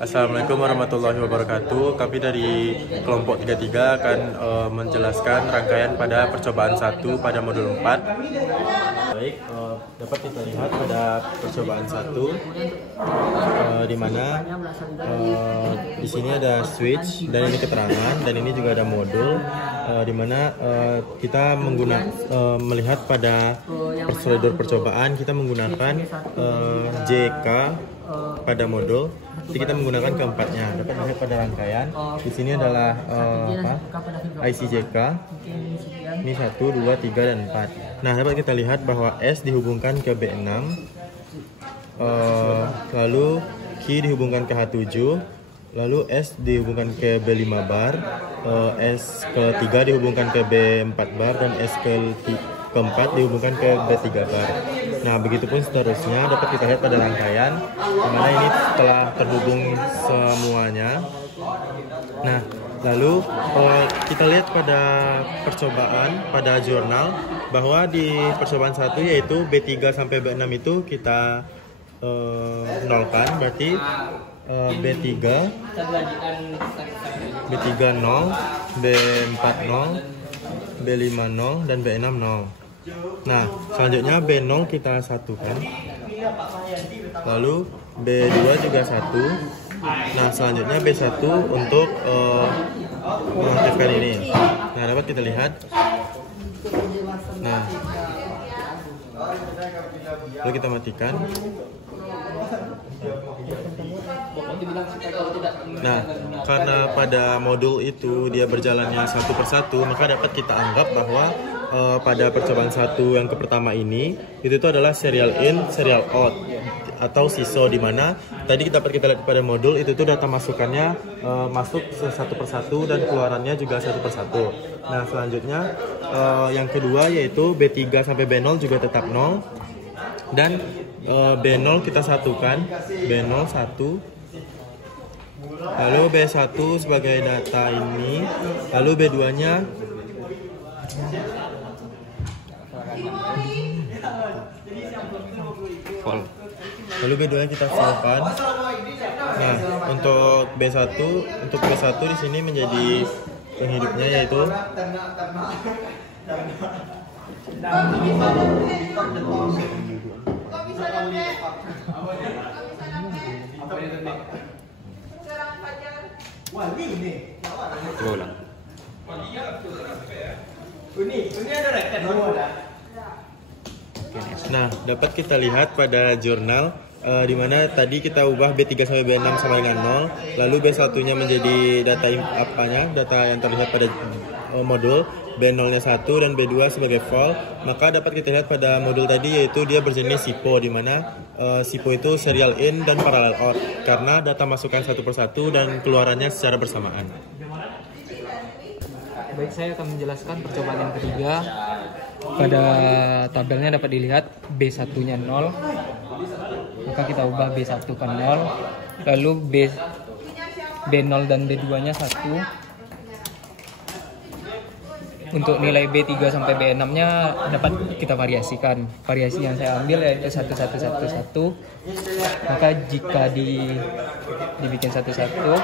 Assalamualaikum warahmatullahi wabarakatuh. Kami dari kelompok 33 akan menjelaskan rangkaian pada percobaan 1 pada modul 4. Baik, dapat kita lihat pada percobaan 1 di mana di sini ada switch dan ini keterangan dan ini juga ada modul di mana kita melihat pada prosedur percobaan kita menggunakan JK pada modul. Jadi kita menggunakan keempatnya. Dapat dilihat pada rangkaian. Di sini adalah IC JK. Ini 1, 2, 3, dan 4. Nah, dapat kita lihat bahwa S dihubungkan ke B6, lalu Q dihubungkan ke H7, lalu S dihubungkan ke B5 bar, S ke-3 dihubungkan ke B4 bar, dan S keempat dihubungkan ke B3 bar. Nah, begitupun seterusnya dapat kita lihat pada rangkaian dimana ini telah terhubung semuanya. Nah, lalu kita lihat pada percobaan pada jurnal bahwa di percobaan 1 yaitu B3 sampai B6 itu kita nolkan, berarti B3 0, B4 0, B5 0, dan B6 0. Nah, selanjutnya B0 kita satukan, lalu B2 juga 1. Nah, selanjutnya B1 untuk mengaktifkan ini. Nah, dapat kita lihat. Nah, lalu kita matikan. Nah, karena pada modul itu dia berjalannya satu persatu, maka dapat kita anggap bahwa pada percobaan 1 yang pertama ini itu adalah serial in, serial out atau SISO, di mana tadi dapat kita lihat pada modul itu tuh data masukannya masuk satu persatu dan keluarannya juga satu persatu. Nah, selanjutnya yang kedua yaitu B3 sampai B0 juga tetap 0 dan B0 kita satukan, B0 1, lalu B1 sebagai data ini, lalu B2 nya full. Lalu B2 nya kita fullkan. Nah, untuk B1 di sini menjadi penghidupnya yaitu ulang. Nah, dapat kita lihat pada jurnal di mana tadi kita ubah B3 sampai B6 sama dengan 0, lalu B1 nya menjadi data data yang terlihat pada modul, B0 nya 1 dan B2 sebagai false. Maka dapat kita lihat pada modul tadi yaitu dia berjenis SIPO, di mana SIPO itu serial in dan parallel out karena data masukan satu persatu dan keluarannya secara bersamaan. Baik, saya akan menjelaskan percobaan yang ketiga. Pada tabelnya dapat dilihat B1 nya 0, maka kita ubah B1 ke 0, lalu B0 dan B2 nya 1. Untuk nilai B3 sampai B6 nya dapat kita variasikan. Variasi yang saya ambil yaitu 1 1 1 1. Maka jika dibikin satu-satu,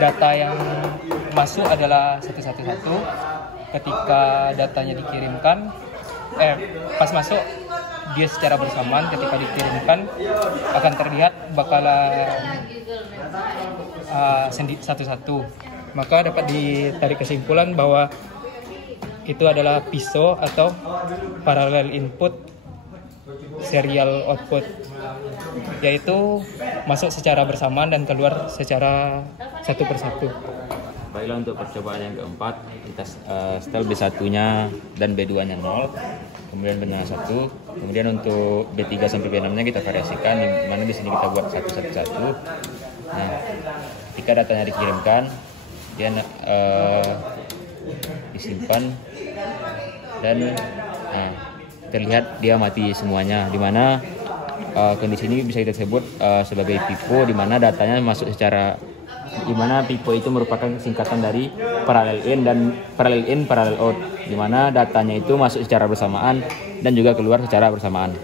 data yang masuk adalah 111. Ketika datanya dikirimkan, pas masuk dia secara bersamaan, ketika dikirimkan akan terlihat bakalan satu-satu. Maka dapat ditarik kesimpulan bahwa itu adalah PISO atau parallel input serial output, yaitu masuk secara bersamaan dan keluar secara satu persatu. Baiklah, untuk percobaan yang keempat kita setel B1 nya dan B2 nya 0, kemudian B0 1, kemudian untuk B3 sampai B6 nya kita variasikan, di mana di sini kita buat 111. Nah, ketika datanya dikirimkan dia disimpan dan terlihat dia mati semuanya, di mana kondisi ini bisa kita sebut sebagai pipo, di mana datanya masuk secara, di mana pipo itu merupakan singkatan dari parallel in dan parallel out, di mana datanya itu masuk secara bersamaan dan juga keluar secara bersamaan.